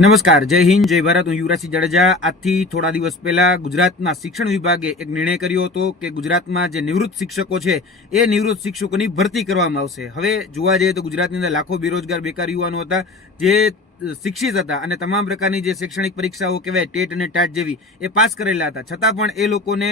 નમસ્કાર, જય હિન્દ, જય ભારત. હું યુવરાજસિંહ જાડેજા. આજથી થોડા દિવસ પહેલા ગુજરાતના શિક્ષણ વિભાગે એક નિર્ણય કર્યો હતો કે ગુજરાતમાં જે નિવૃત્ત શિક્ષકો છે એ નિવૃત્ત શિક્ષકોની ભરતી કરવામાં આવશે. હવે જોવા જઈએ તો ગુજરાતની અંદર લાખો બેરોજગાર બેકાર યુવાનો હતા જે શિક્ષિત હતા અને તમામ પ્રકારની જે શૈક્ષણિક પરીક્ષાઓ કહેવાય ટેટ અને ટાટ જેવી એ પાસ કરેલા હતા, છતાં પણ એ લોકોને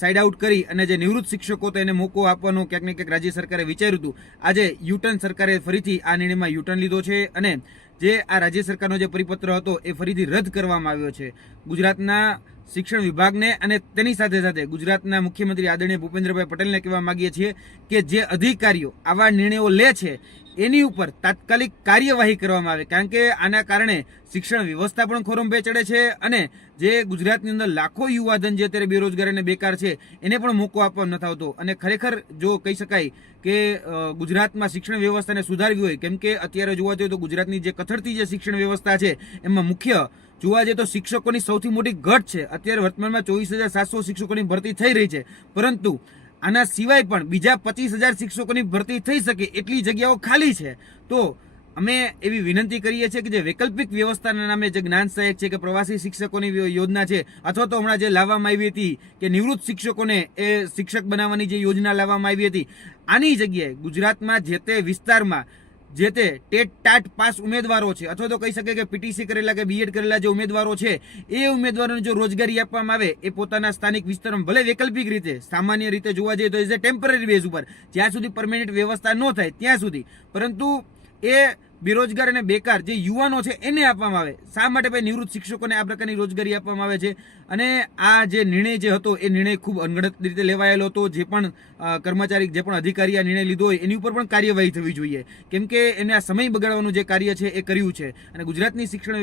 સાઇડ આઉટ કરી અને જે નિવૃત્ત શિક્ષકો તો એને મોકો આપવાનો ક્યાંક ને ક્યાંક રાજ્ય સરકારે વિચાર્યું હતું. આજે યુટર્ન સરકારે ફરીથી આ નિર્ણયમાં યુટર્ન લીધો છે અને જે આ રાજ્ય સરકારનો જે પરિપત્ર હતો એ ફરીથી રદ કરવામાં આવ્યો છે. ગુજરાતના શિક્ષણ વિભાગને અને તેની સાથે સાથે ગુજરાતના મુખ્યમંત્રી આદરણીય ભૂપેન્દ્રભાઈ પટેલને કહેવા માંગીએ છીએ કે જે અધિકારીઓ આવા નિર્ણયો લે છે એની ઉપર તાત્કાલિક કાર્યવાહી કરવામાં આવે, કારણ કે આના કારણે શિક્ષણ વ્યવસ્થા પણ ખોરંભે ચડે છે અને જે ગુજરાતની અંદર લાખો યુવાધન જે અત્યારે બેરોજગાર અને બેકાર છે એને પણ મોકો આપવામાં નથી આવતો. અને ખરેખર જો કહી શકાય કે ગુજરાતમાં શિક્ષણ વ્યવસ્થાને સુધારવી હોય, કેમ કે અત્યારે જોવા જઈએ તો ગુજરાતની જે કથળતી જે શિક્ષણ વ્યવસ્થા છે એમાં મુખ્ય જોવા જઈએ તો શિક્ષકોની સૌથી મોટી ઘટ છે. અત્યારે વર્તમાનમાં 24,700 શિક્ષકોની ભરતી થઈ રહી છે, પરંતુ આના સિવાય પણ બીજા 25,000 શિક્ષકોની ભરતી થઈ શકે એટલી જગ્યાઓ ખાલી છે. તો અમે એવી વિનંતી કરીએ છીએ કે જે વૈકલ્પિક વ્યવસ્થાના નામે જે જ્ઞાન સહાયક છે કે પ્રવાસી શિક્ષકોની યોજના છે, અથવા તો હમણાં જે લાવવામાં આવી હતી કે નિવૃત્ત શિક્ષકોને એ શિક્ષક બનાવવાની જે યોજના લાવવામાં આવી હતી, આની જગ્યાએ ગુજરાતમાં જે તે વિસ્તારમાં જે તે ટેટ ટાટ પાસ ઉમેદવારો છે અથવા તો કહી શકે કે પીટીસી કરેલા કે બીએડ કરેલા જે ઉમેદવારો છે એ ઉમેદવારોને જો રોજગારી આપવામાં આવે એ પોતાના સ્થાનિક વિસ્તારમાં, ભલે વૈકલ્પિક રીતે, સામાન્ય રીતે જોવા જઈએ તો એઝ એ ટેમ્પરરી બેઝ ઉપર, જ્યાં સુધી પરમેનન્ટ વ્યવસ્થા ન થાય ત્યાં સુધી, પરંતુ એ બેરોજગાર અને બેકાર જે યુવાનો છે એને આપવામાં આવે. શા માટે ભાઈ નિવૃત્ત શિક્ષકોને આ પ્રકારની રોજગારી આપવામાં આવે છે? અને આ જે નિર્ણય જે હતો એ નિર્ણય ખૂબ અનગઢ રીતે લેવાયેલો હતો. જે પણ કર્મચારી, જે પણ અધિકારી આ નિર્ણય લીધો હોય એની ઉપર પણ કાર્યવાહી થવી જોઈએ, કેમ કે એને આ સમય બગાડવાનું જે કાર્ય છે એ કર્યું છે. અને ગુજરાતની શિક્ષણ